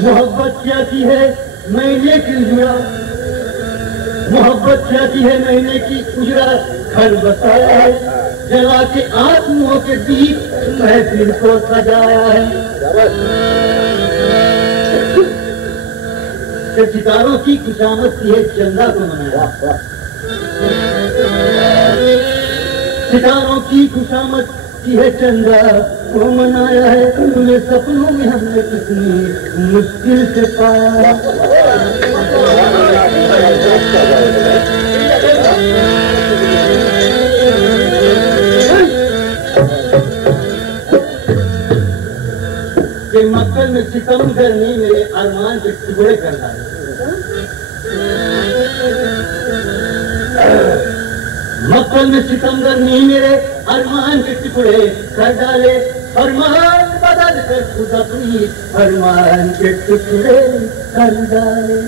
मोहब्बत क्या की है मैंने क्यों जुड़ा, मोहब्बत क्या की है मैंने की उजड़ा घर बसाया है, जला के आत्माओं के बीच महफिल को सजाया है। सितारों की खुशामद की है चंदा को मनाया, सितारों की खुशामद की है चंदा को मनाया है, तुम्हें सपनों में हमने कितनी मुश्किल से पाया। कि मक्कल में सितम करनी मेरे अरमान के टुकड़े करना है, मक्कल में सितमगर नहीं मेरे अरमान के टुकड़े कर डाले, अरमान बदल कर खुद अपनी अरमान के टुकड़े कर डाले।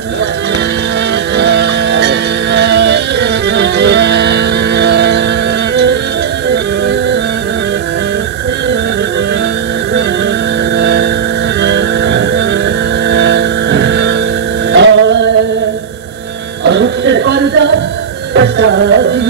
और उससे पर्दा हटा दी,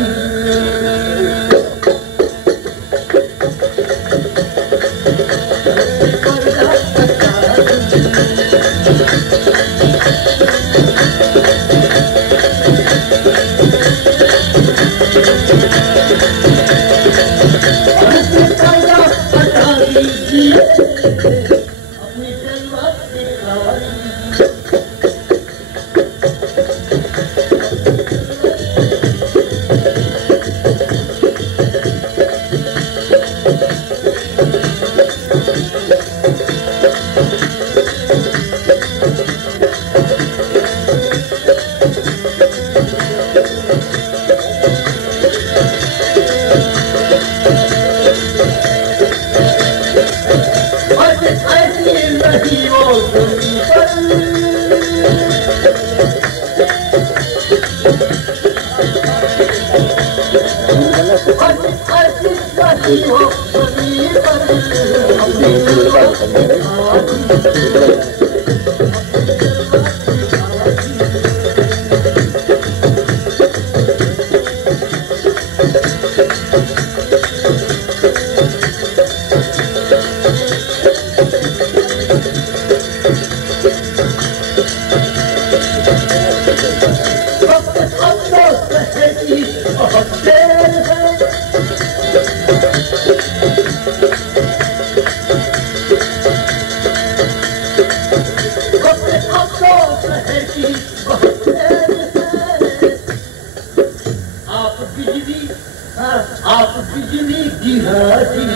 आप बिजली गिरा दी,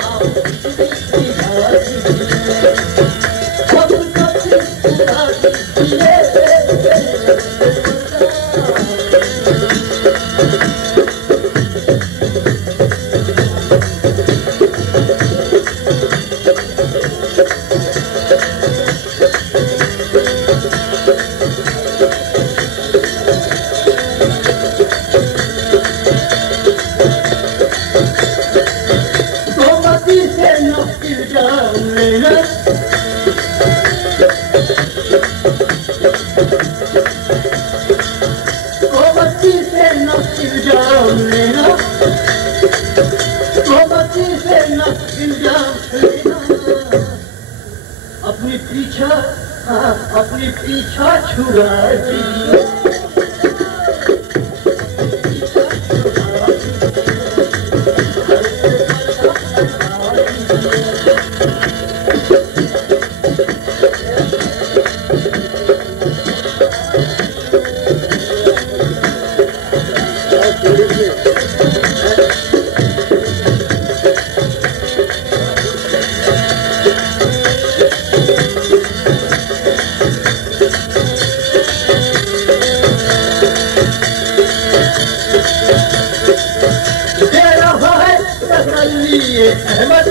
आप बिजली गिरा दी, हम कभी उड़ा दिए। अपनी पीछा छुड़ा दी, अहमद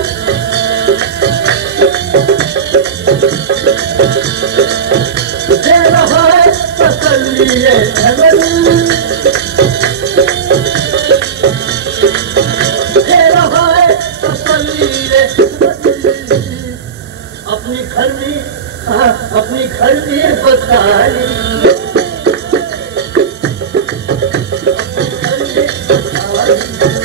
दे रहा है तसल्ली अहमद, दे घर में, हाँ अपने घर में बसा ले, अपने घर में बसा ले।